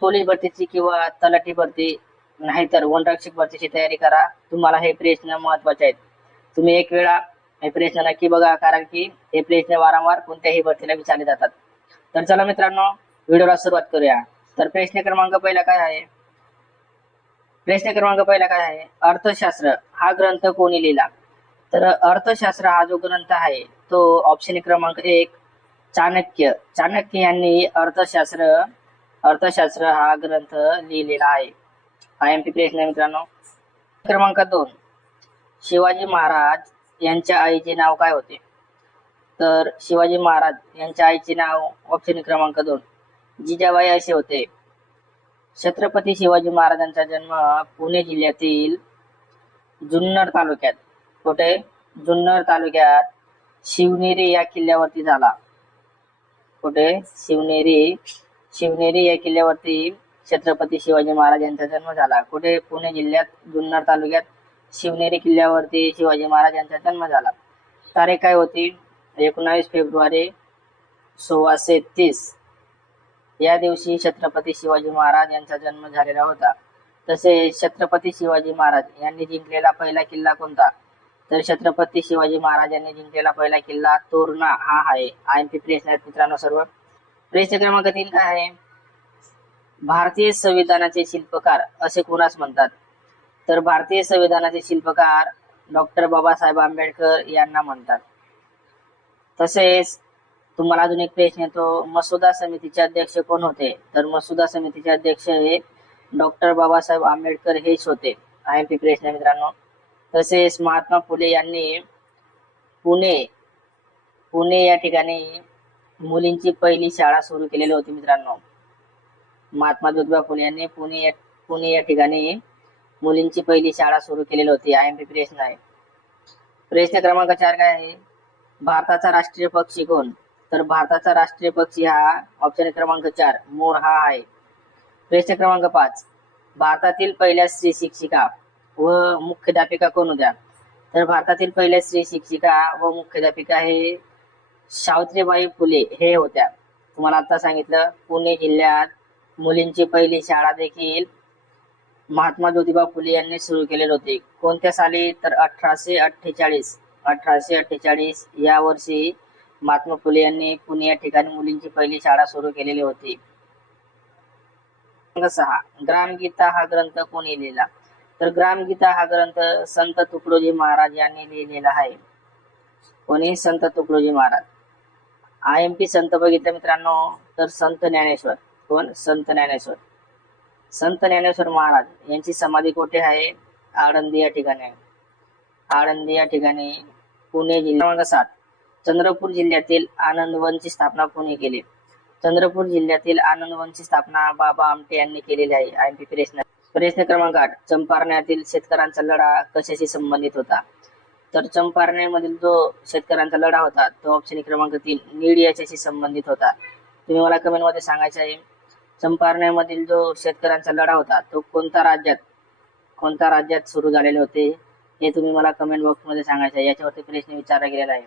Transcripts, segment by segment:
Police भरतीची किंवा तलाठी भरती नाहीतर वनरक्षक भरतीची तयारी करा. तुम्हाला हे प्रश्न महत्वाचे आहेत. तुम्ही एक वेळा हे प्रश्न नक्की बघा, कारण की हे प्रश्न वारंवार कोणत्याही भरतीला विचारले जातात. तर चला मित्रांनो, व्हिडिओला सुरुवात करूया. तर प्रश्न क्रमांक पहिला काय आहे? अर्थशास्त्र हा ग्रंथ कोणी लिहिला? तर अर्थशास्त्र हा जो ग्रंथ आहे तो ऑप्शन क्रमांक 1 चाणक्य यांनी अर्थशास्त्र हा ग्रंथ लिहिलेला आहे. IMP प्रश्न मित्रांनो. क्रमांक 2 शिवाजी महाराज यांच्या आईचे नाव काय होते? तर शिवाजी महाराज यांच्या आईचे नाव ऑप्शन क्रमांक 2 जिजाबाई असे होते. छत्रपती शिवाजी महाराजांचा जन्म पुणे जिल्ह्यातील जुन्नर तालुक्यात, कुठे? जुन्नर तालुक्यात शिवनेरी या किल्ल्यावरती झाला. कुठे? शिवनेरी या किल्ल्यावरती छत्रपती शिवाजी महाराज यांचा जन्म झाला. कुठे? पुणे जिल्ह्यात जुन्नर तालुक्यात शिवनेरी किल्ल्यावरती शिवाजी महाराज यांचा जन्म झाला. तारीख काय होती? 19 फेब्रुवारी 1630 या दिवशी छत्रपती शिवाजी महाराज यांचा जन्म झालेला होता. तसेच छत्रपती शिवाजी महाराज यांनी जिंकलेला पहिला किल्ला कोणता? तर छत्रपती शिवाजी महाराज यांनी जिंकलेला पहिला किल्ला तोरणा हा आहे. IMP प्रश्न आहेत मित्रांनो सर्व. प्रश्न क्रमांक 3 काय आहे? भारतीय संविधानाचे शिल्पकार असे कोणास म्हणतात? तर भारतीय संविधानाचे शिल्पकार डॉक्टर बाबासाहेब आंबेडकर यांना म्हणतात. तसेच तुम्हाला अजून एक प्रश्न येतो, मसुदा समितीचे अध्यक्ष कोण होते? तर मसुदा समितीचे अध्यक्ष हे डॉक्टर बाबासाहेब आंबेडकर हेच होते. IMP प्रश्न मित्रांनो. तसेच महात्मा फुले यांनी पुणे या ठिकाणी मुलींची पहिली शाळा सुरू केलेली होती मित्रांनो. महात्मा ज्योतिबा फुले यांनी पुणे या ठिकाणी मुलींची पहिली शाळा सुरू केलेली होती. IMP प्रश्न आहे. प्रश्न क्रमांक 4 काय आहे? भारताचा राष्ट्रीय पक्षी कोण? तर भारताचा राष्ट्रीय पक्षी हा ऑप्शन क्रमांक 4 मोर हा आहे. प्रश्न क्रमांक 5 भारतातील पहिल्या स्त्री शिक्षिका व मुख्याध्यापिका कोण होत्या? तर भारतातील पहिल्या स्त्री शिक्षिका व मुख्याध्यापिका हे सावित्रीबाई फुले हे होत्या. तुम्हाला आता सांगितलं, पुणे जिल्ह्यात मुलींची पहिली शाळा देखील महात्मा ज्योतिबा फुले यांनी सुरू केलेली होती. कोणत्या साली? तर 1848 या वर्षी महात्मा फुले यांनी पुणे या ठिकाणी मुलींची पहिली शाळा सुरू केलेली होती. 6 ग्रामगीता हा ग्रंथ कोणी लिहिला? तर ग्रामगीता हा ग्रंथ संत तुकडोजी महाराज यांनी लिहिलेला आहे. कोणी? संत तुकडोजी महाराज. IMP संत बघितलं मित्रांनो, तर संत ज्ञानेश्वर. कोण? संत ज्ञानेश्वर. संत ज्ञानेश्वर महाराज यांची समाधी कोठे आहे? आळंदी या ठिकाणी. पुणे जिल्हा. 7 चंद्रपूर जिल्ह्यातील आनंदवनची स्थापना कोणी केली? चंद्रपूर जिल्ह्यातील आनंदवनची स्थापना बाबा आमटे यांनी केलेली आहे. IMP प्रश्न क्रमांक 8 चंपारण्यातील शेतकऱ्यांचा लढा कशाशी संबंधित होता? तर चंपारण्यामधील जो शेतकऱ्यांचा लढा होता तो ऑप्शन क्रमांक 3 नीड याच्याशी संबंधित होता. तुम्ही मला कमेंट मध्ये सांगायचे आहे, चंपारण्यामधील जो शेतकऱ्यांचा लढा होता तो कोणत्या राज्यात सुरू झालेले होते हे तुम्ही मला कमेंट बॉक्स मध्ये सांगायचे आहे. याच्यावरती प्रश्न विचारला गेलेला आहे.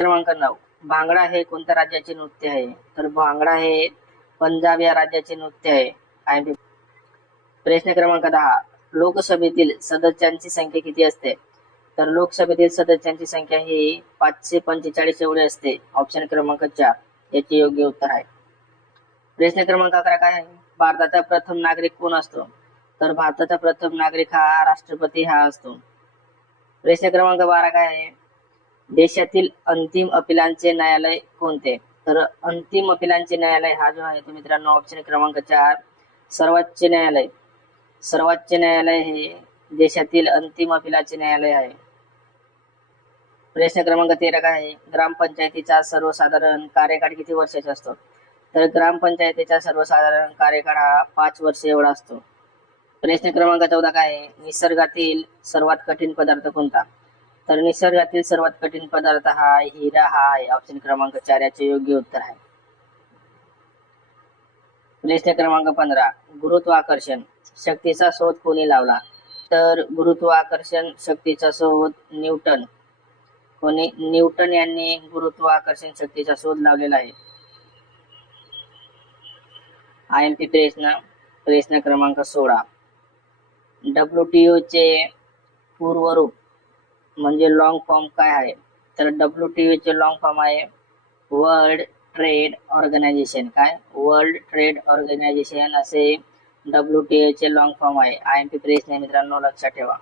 क्रमांक 9 भांगडा हे कोणत्या राज्याचे नृत्य आहे? तर भांगडा हे पंजाब या राज्याचे नृत्य आहे. IMP प्रश्न क्रमांक 10 लोकसभेतील सदस्यांची संख्या किती असते? तर लोकसभेतील सदस्यांची संख्या ही 545 एवढी असते. ऑप्शन क्रमांक 4 याचे योग्य उत्तर आहे. प्रश्न क्रमांक 11 काय आहे? भारताचा प्रथम नागरिक कोण असतो? तर भारताचा प्रथम नागरिक हा राष्ट्रपती हा असतो. प्रश्न क्रमांक 12 काय आहे? देशातील अंतिम अपिलांचे न्यायालय कोणते? तर अंतिम अपिलांचे न्यायालय हा जो आहे तो मित्रांनो ऑप्शन क्रमांक 4 सर्वोच्च न्यायालय हे देशातील अंतिम अपिलाचे न्यायालय आहे. प्रश्न क्रमांक 13 काय आहे? ग्रामपंचायतीचा सर्वसाधारण कार्यकाळ किती वर्षाचा असतो? तर ग्रामपंचायतीचा सर्वसाधारण कार्यकाळ हा 5 वर्ष एवढा असतो. प्रश्न क्रमांक 14 काय आहे? निसर्गातील सर्वात कठीण पदार्थ कोणता? तर निसर्गातील सर्वात कठीण पदार्थ हा हिरा हा आहे. ऑप्शन क्रमांक 4 याचे योग्य उत्तर आहे. प्रश्न क्रमांक 15 गुरुत्वाकर्षण शक्तीचा शोध कोणी लावला? तर गुरुत्वाकर्षण शक्तीचा शोध न्यूटन यांनी गुरुत्वाकर्षण शक्तीचा शोध लावलेला आहे. IMP प्रश्न प्रश्न क्रमांक 16. WTO चे पूर्वरूप म्हणजे लॉंग फॉर्म काय आहे? तर WTO चे लॉंग फॉर्म आहे वर्ल्ड ट्रेड ऑर्गनायझेशन. काय? वर्ल्ड ट्रेड ऑर्गनायझेशन असे WTO चे लॉंग फॉर्म आहे. IMP प्रश्न आहे मित्रांनो, लक्षात ठेवा.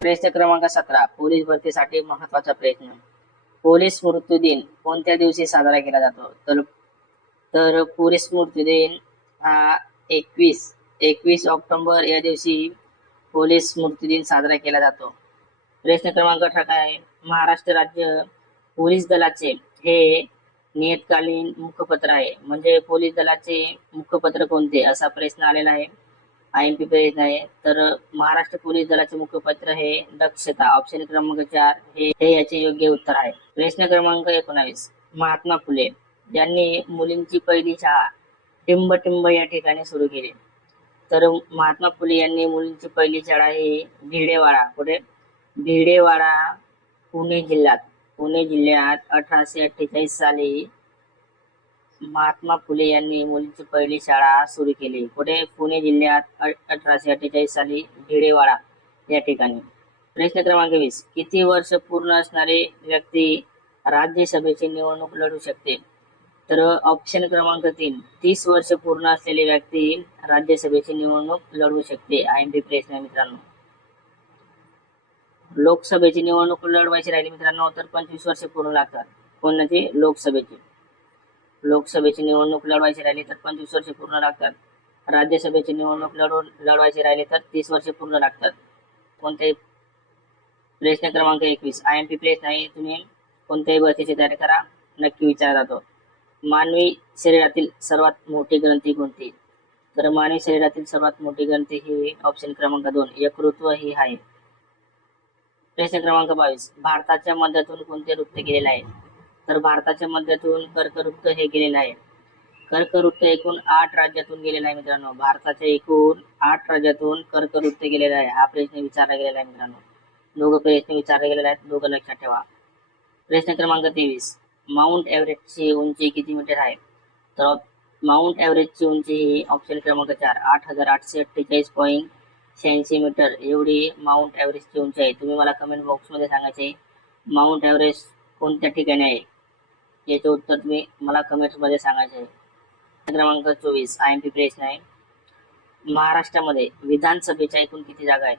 प्रश्न क्रमांक 17. पोलीस भरतीसाठी महत्वाचा प्रश्न. पोलीस स्मृती दिन कोणत्या दिवशी साजरा केला जातो? तर पोलीस स्मृती दिन हा 21 ऑक्टोबर या दिवशी पोलीस स्मृती दिन साजरा केला जातो. प्रश्न क्रमांक 18 काय आहे? महाराष्ट्र राज्य पोलीस दलाचे हे नियतकालीन मुखपत्र आहे. म्हणजे पोलीस दलाचे मुखपत्र कोणते असा प्रश्न आलेला आहे. IMP प्रश्न आहे. तर महाराष्ट्र पोलीस दलाचे मुखपत्र हे दक्षता, ऑप्शन क्रमांक 4 हे याचे योग्य उत्तर आहे. प्रश्न क्रमांक 19. महात्मा फुले यांनी मुलींची पहिली शाळा टिंब या ठिकाणी सुरू केली. तर महात्मा फुले यांनी मुलींची पहिली शाळा ही भिडेवाडा, कुठे? भिडेवाडा, पुणे जिल्ह्यात 1848 साली महात्मा फुले यांनी मुलींची पहिली शाळा सुरू केली. कुठे? पुणे जिल्ह्यात 1848 साली भिडेवाडा या ठिकाणी. प्रश्न क्रमांक 20. किती वर्ष पूर्ण असणारे व्यक्ती राज्यसभेची निवडणूक लढू शकते? तर ऑप्शन क्रमांक 3. 30 वर्ष पूर्ण असलेली व्यक्ती राज्यसभेची निवडणूक लढवू शकते. IMP प्रश्न आहे मित्रांनो. लोकसभेची निवडणूक लढवायची राहिली मित्रांनो तर 25 वर्ष पूर्ण लागतात. कोणाची? लोकसभेची निवडणूक लढवायची राहिली तर 25 वर्ष पूर्ण लागतात. राज्यसभेची निवडणूक लढवायची राहिली तर 30 वर्ष पूर्ण लागतात. कोणते? प्रश्न क्रमांक 21. IMP प्रश्न आहे. तुम्ही कोणत्याही भरतीची तयारी करा, नक्की विचारला जातो. मानवी शरीरातील सर्वात मोठी ग्रंथी कोणती? तर मानवी शरीरातील सर्वात मोठी ग्रंथी ही ऑप्शन क्रमांक 2 यकृत्व ही आहे. प्रश्न क्रमांक 22. भारताच्या मध्यातून कोणते वृत्त गेलेले आहे? तर भारताच्या मध्यातून कर्कवृत्त हे गेलेले आहे. कर्कवृत्त एकूण 8 राज्यातून गेलेला आहे मित्रांनो. भारताच्या एकूण 8 राज्यातून कर्कवृत्त गेलेला आहे. हा प्रश्न विचारला गेलेला आहे मित्रांनो. दोघं प्रश्न विचारले गेलेले आहेत, दोघं लक्षात ठेवा. प्रश्न क्रमांक 23. माउंट एव्हरेस्टची उंची किती मीटर आहे? तर माउंट एव्हरेस्टची उंची ही ऑप्शन क्रमांक 4 8848.86 मीटर एवढी माउंट एव्हरेस्टची उंची आहे. तुम्ही मला कमेंट बॉक्समध्ये सांगायचे माउंट एव्हरेस्ट कोणत्या ठिकाणी आहे, याचे उत्तर तुम्ही मला कमेंट्समध्ये सांगायचे आहे. क्रमांक 24. IMP प्रश्न आहे. महाराष्ट्रामध्ये विधानसभेच्या एकूण किती जागा आहेत?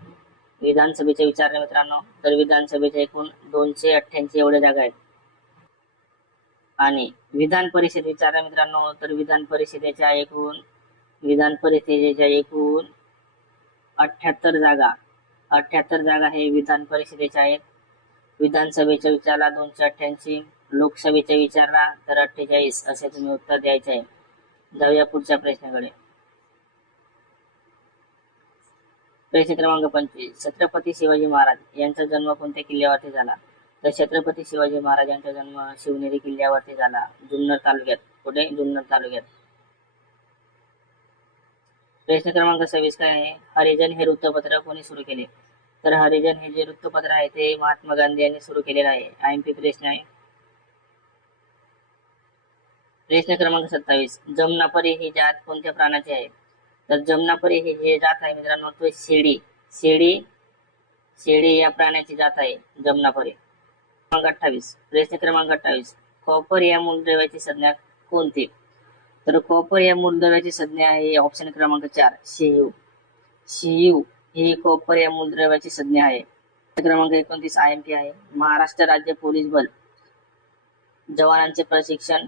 विधानसभेचे विचारले मित्रांनो तर विधानसभेच्या एकूण 288 एवढ्या जागा आहेत. आणि विधान परिषद विचारले मित्रांनो तर विधान परिषदेच्या एकूण 78 जागा हे विधान परिषदेच्या आहेत. विधानसभेच्या विचारला 288, लोकसभेच्या विचारला तर 48 असे तुम्ही उत्तर द्यायचे आहे. जाऊया पुढच्या प्रश्नाकडे. प्रश्न क्रमांक 25. छत्रपती शिवाजी महाराज यांचा जन्म कोणत्या किल्ल्यावरती झाला? तर छत्रपती शिवाजी महाराज यांचा जन्म शिवनेरी किल्ल्यावरती झाला, जुन्नर तालुक्यात. कुठे? जुन्नर तालुक्यात. प्रश्न क्रमांक 26 काय आहे? हरिजन हे वृत्तपत्र कोणी सुरू केले? तर हरिजन हे जे वृत्तपत्र आहे ते महात्मा गांधी यांनी सुरू केलेलं आहे. IMP प्रश्न आहे. प्रश्न क्रमांक 27. जमनापरी ही जात कोणत्या प्राण्याची आहे? तर जमनापरी ही जे जात आहे मित्रांनो तो शेळी या प्राण्याची जात आहे जमनापरी. क्रमांक 28. प्रश्न क्रमांक 28. कॉपर या मूलद्रव्याची संज्ञा कोणती? तर कॉपर या मूलद्रव्याची संज्ञा आहे ऑप्शन क्रमांक 4 CU ही कॉपर या मूलद्रव्याची संज्ञा आहे. क्रमांक 29. IMP आहे. महाराष्ट्र राज्य पोलीस बल जवानांचे प्रशिक्षण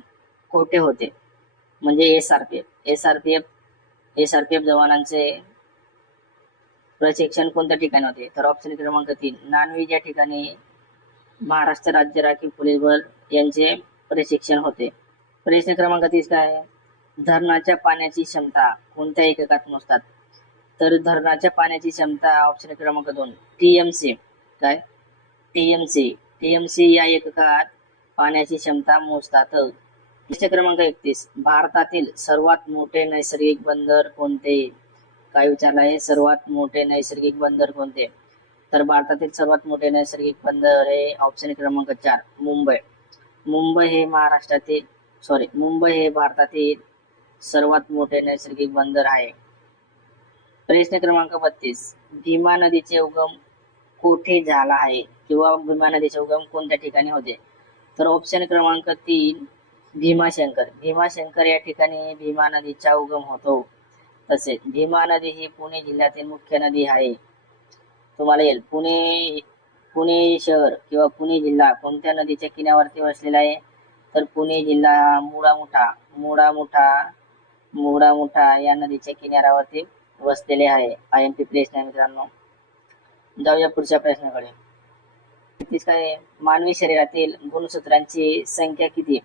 कोठे होते? म्हणजे SRPF जवानांचे प्रशिक्षण कोणत्या ठिकाणी होते? तर ऑप्शन क्रमांक 3 नानवीज या ठिकाणी महाराष्ट्र राज्य राखीव पोलीस बल यांचे प्रशिक्षण होते. प्रश्न क्रमांक 30 काय आहे? धरणाच्या पाण्याची क्षमता कोणत्या एककात मोजतात? तर धरणाच्या पाण्याची क्षमता ऑप्शन क्रमांक 2 TMC. काय? TMC या एककात पाण्याची क्षमता मोजतात. प्रश्न क्रमांक 31. भारतातील सर्वात मोठे नैसर्गिक बंदर कोणते? काय विचारलं आहे? सर्वात मोठे नैसर्गिक बंदर कोणते? तर भारतातील सर्वात मोठे नैसर्गिक बंदर हे ऑप्शन क्रमांक 4 मुंबई हे भारतातील सर्वात मोठे नैसर्गिक बंदर आहे. प्रश्न क्रमांक 32. भीमा नदीचे उगम कोठे झाला आहे किंवा भीमा नदीचे उगम कोणत्या ठिकाणी होते? तर ऑप्शन क्रमांक 3 भीमाशंकर. भीमाशंकर या ठिकाणी भीमा नदीचा उगम होतो. तसेच भीमा नदी ही पुणे जिल्ह्यातील मुख्य नदी आहे. तुम्हाला येईल पुणे शहर किंवा पुणे जिल्हा कोणत्या नदीच्या किनाऱ्यावरती वसलेला आहे? तर पुणे जिल्हा हा मुळा-मुठा या नदीच्या किनाऱ्यावरती वसलेले आहे. IMP प्रश्न आहे मित्रांनो. जाऊया पुढच्या प्रश्नाकडे. काय मानवी शरीरातील गुणसूत्रांची संख्या किती?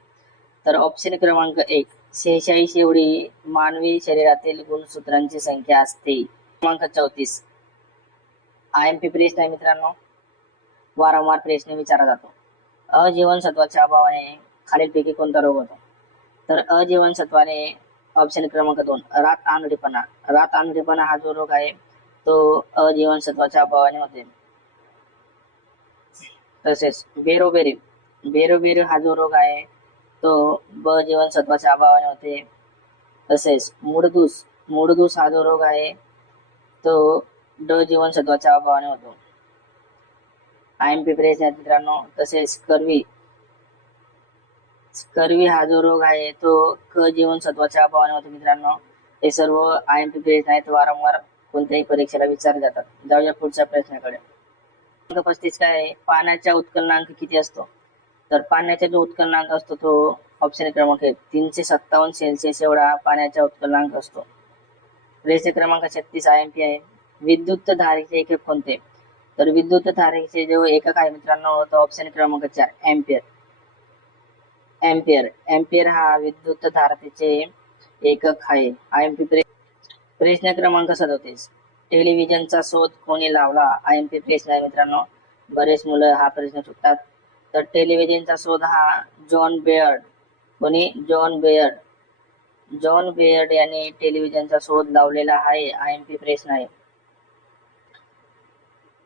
तर ऑप्शन क्रमांक 1 46 एवढी मानवी शरीरातील गुणसूत्रांची संख्या असते. क्रमांक 34 IMP प्रश्न आहे मित्रांनो. वारंवार प्रश्न विचारला जातो. अजीवनसत्वाच्या अभावाने खालीलपैकी कोणता रोग होतो? तर अजीवनसत्वाने ऑप्शन क्रमांक 2 रात आंधळेपणा. रात आंधळेपणा हा जो रोग आहे तो अजीवनसत्वाच्या अभावाने होते. तसेच बेरोबेरी हा जो रोग आहे तो ब जीवनसत्वाच्या अभावाने होते. तसेच मूळदूस हा जो रोग आहे तो ड जीवनसत्वाच्या अभावाने होतो. IMP प्रश्न आहेत मित्रांनो. तसेच स्कर्वी हा जो रोग आहे तो क जीवनसत्वाच्या अभावाने होतो मित्रांनो. हे सर्व IMP प्रश्न आहेत, वारंवार कोणत्याही परीक्षेला विचारले जातात. जाऊया पुढच्या प्रश्नाकडे. 35 काय आहे? पाण्याचा उत्कलनांक किती असतो? तर पाण्याचा जो उत्कलनांक असतो तो ऑप्शन क्रमांक 1 357 सेल्सिअस एवढा पाण्याचा उत्कलनांक असतो. प्रश्न क्रमांक 36 IMP आहे. विद्युत धारेचे एकक कोणते? तर विद्युत धारेचे जो एकक आहे मित्रांनो तो ऑप्शन क्रमांक 4 एम्पियर हा विद्युत धारेचे एकक आहे. IMP प्रश्न क्रमांक 37 टेलिव्हिजनचा शोध कोणी लावला? IMP प्रश्न आहे मित्रांनो. बरेच मुलं हा प्रश्न चुकतात. तर टेलिव्हिजनचा शोध हा जॉन बेअर्ड यांनी टेलिव्हिजनचा शोध लावलेला आहे. IMP प्रश्न आहे.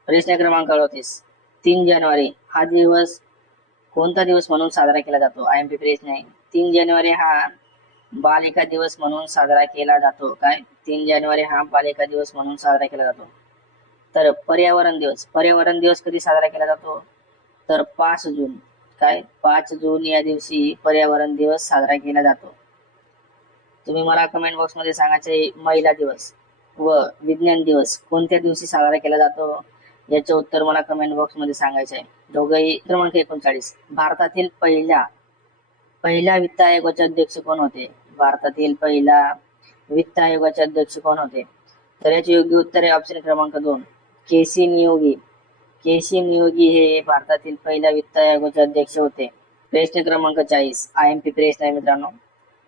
प्रश्न क्रमांक 38 3 जानेवारी हा दिवस कोणता दिवस म्हणून साजरा केला जातो? IMP प्रश्न आहे. 3 जानेवारी हा बालिका दिवस म्हणून साजरा केला जातो. काय? 3 जानेवारी हा बालिका दिवस म्हणून साजरा केला जातो. तर पर्यावरण दिवस कधी साजरा केला जातो? तर 5 जून. काय? 5 जून या दिवशी पर्यावरण दिवस साजरा केला जातो. तुम्ही मला कमेंट बॉक्स मध्ये सांगायचे महिला दिवस व विज्ञान दिवस कोणत्या दिवशी साजरा केला जातो याचे उत्तर मला कमेंट बॉक्स मध्ये सांगायचे आहे. दोघेही. क्रमांक 39 भारतातील पहिल्या वित्त आयोगाचे अध्यक्ष कोण होते? भारतातील पहिला वित्त आयोगाचे अध्यक्ष कोण होते? तर याचे योग्य उत्तर आहे ऑप्शन क्रमांक 2 केसी नियोगी हे भारतातील पहिल्या वित्त आयोगाचे अध्यक्ष होते. प्रश्न क्रमांक 40 IMP प्रश्न आहे मित्रांनो.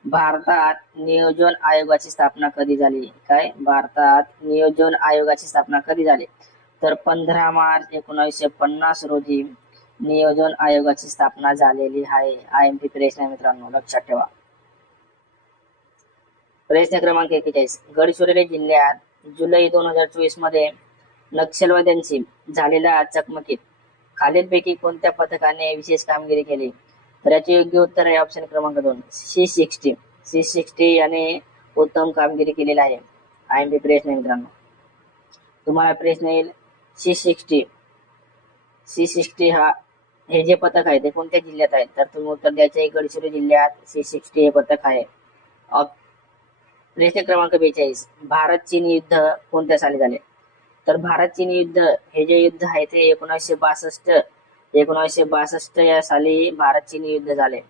भारतात नियोजन आयोगाची स्थापना कधी झाली? काय? भारतात नियोजन आयोगाची स्थापना कधी झाली? तर 15 मार्च 1950 रोजी नियोजन आयोगाची स्थापना झालेली आहे. IMP प्रश्न आहे मित्रांनो, लक्षात ठेवा. प्रश्न क्रमांक 41 गडचिरोली जिल्ह्यात जुलै 2024 मध्ये नक्षलवाद्यांशी झालेल्या चकमकीत खालीलपैकी कोणत्या पथकाने विशेष कामगिरी केली? तर याचे योग्य उत्तर आहे ऑप्शन क्रमांक 2 C60 याने उत्तम कामगिरी केलेली आहे. IMP प्रश्न आहे मित्रांनो. तुम्हाला प्रश्न येईल C60 हे जे पथक आहे ते कोणत्या जिल्ह्यात आहे? तर तुम्ही उत्तर द्यायचे गडचिरोली जिल्ह्यात C60 हे पथक आहे. प्रश्न क्रमांक 42 भारत चीन युद्ध कोणत्या साली झाले? तर भारत चीन युद्ध हे जे युद्ध आहे ते 1962 या साली भारत चीन युद्ध झाले.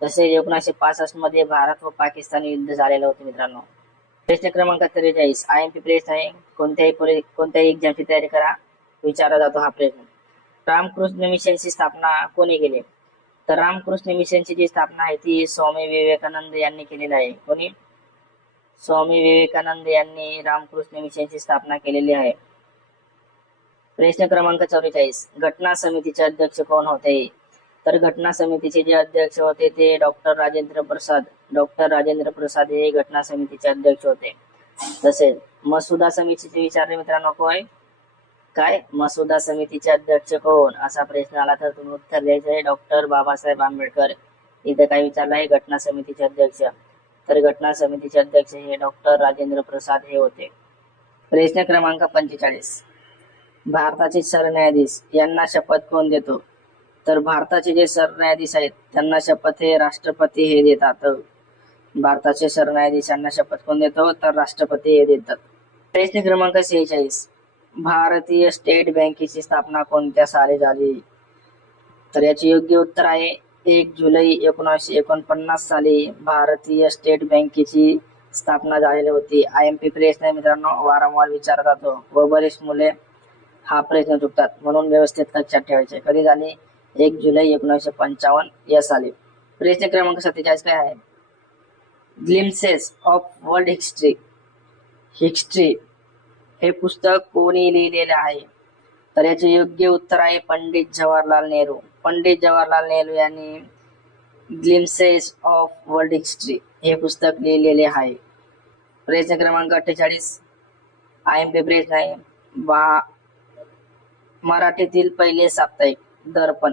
तसेच 1965 मध्ये भारत व पाकिस्तान युद्ध झालेलं होतं मित्रांनो. प्रश्न क्रमांक 43 IMP प्रश्न आहे. कोणत्याही एक्झामची तयारी करा, विचारला जातो हा प्रश्न. रामकृष्ण मिशनची स्थापना कोणी केली? तर रामकृष्ण मिशनची जी स्थापना आहे ती स्वामी विवेकानंद यांनी केलेली आहे. कोणी? स्वामी विवेकानंद यांनी रामकृष्ण मिशनची स्थापना केलेली आहे. प्रश्न क्रमांक 44 घटना समितीचे अध्यक्ष कोण होते? तर घटना समितीचे जे अध्यक्ष होते ते डॉक्टर राजेंद्र प्रसाद हे घटना समितीचे अध्यक्ष होते. तसेच मसुदा समितीचे विचारले मित्रांनो कोण? काय? मसुदा समितीचे अध्यक्ष कोण असा प्रश्न आला तर तुम्ही उत्तर द्यायचे डॉक्टर बाबासाहेब आंबेडकर. इथे काय विचारलं आहे? घटना समितीचे अध्यक्ष. तर घटना समितीचे अध्यक्ष हे डॉक्टर राजेंद्र प्रसाद हे होते. प्रश्न क्रमांक 45. भारताचे सरन्यायाधीश यांना शपथ कोण देतो? तर भारताचे जे सरन्यायाधीश आहेत त्यांना शपथ हे राष्ट्रपती हे देतात. भारताचे सरन्यायाधीश यांना शपथ कोण देतो? तर राष्ट्रपती हे देतात. प्रश्न क्रमांक 46. भारतीय स्टेट बँकेची स्थापना कोणत्या साली झाली? तर याचे योग्य उत्तर आहे 1 जुलै 1949 साली भारतीय स्टेट बँकेची स्थापना झालेली होती. IMP प्रश्न मित्रांनो वारंवार विचारला जातो व बरेच मुले हा प्रश्न चुकतात, म्हणून व्यवस्थित लक्षात ठेवायचे. कधी झाली? 1 जुलै 1955 या साली. प्रश्न क्रमांक 47 काय आहे? ग्लिम्सेस ऑफ वर्ल्ड हिस्ट्री हे पुस्तक कोणी लिहिलेले आहे? तर याचे योग्य उत्तर आहे पंडित जवाहरलाल नेहरू. पंडित जवाहरलाल नेहरू यांनी ग्लिम्सेस ऑफ वर्ल्ड हिस्ट्री हे पुस्तक लिहिलेले आहे. प्रश्न क्रमांक 48. IMP प्रश्न आहे. मराठीतील पहिले साप्ताहिक दर्पण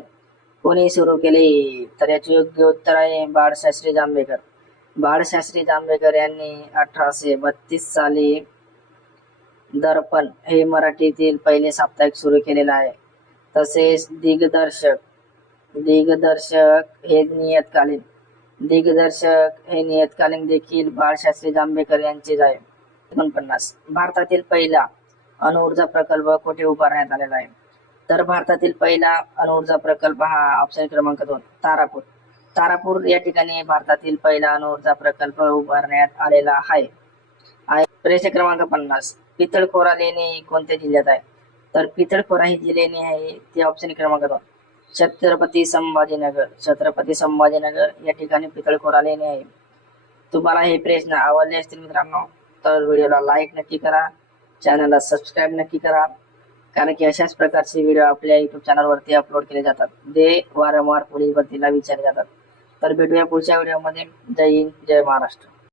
कोणी सुरू केले? तर याचे योग्य उत्तर आहे बाळशास्त्री जांभेकर. बाळशास्त्री जांभेकर यांनी 1832 साली दर्पण हे मराठीतील पहिले साप्ताहिक सुरू केलेलं आहे. तसेच दिग्दर्शक हे नियतकालीन देखील बाळशास्त्री जांभेकर यांचेच आहे. 49. भारतातील पहिला अणुऊर्जा प्रकल्प कुठे उभारण्यात आलेला आहे? तर भारतातील पहिला अणुऊर्जा प्रकल्प हा ऑप्शन क्रमांक 2 तारापूर या ठिकाणी भारतातील पहिला अणुऊर्जा प्रकल्प उभारण्यात आलेला आहे. प्रश्न क्रमांक 50. पितळखोरा लेणी कोणत्या जिल्ह्यात आहे? तर पितळखोरा ही जी लेणी आहे ती ऑप्शन क्रमांक 2 छत्रपती संभाजीनगर या ठिकाणी पितळखोरा लेणी आहे. तुम्हाला हे प्रश्न आवडले असतील मित्रांनो तर व्हिडिओला लाईक नक्की करा, चॅनलला सबस्क्राईब नक्की करा, कारण की अशाच प्रकारचे व्हिडिओ आपल्या युट्यूब चॅनलवरती अपलोड केले जातात, जे वारंवार पोलीस भरतीला विचारले जातात. तर भेटूया पुढच्या व्हिडिओमध्ये. जय हिंद, जय महाराष्ट्र.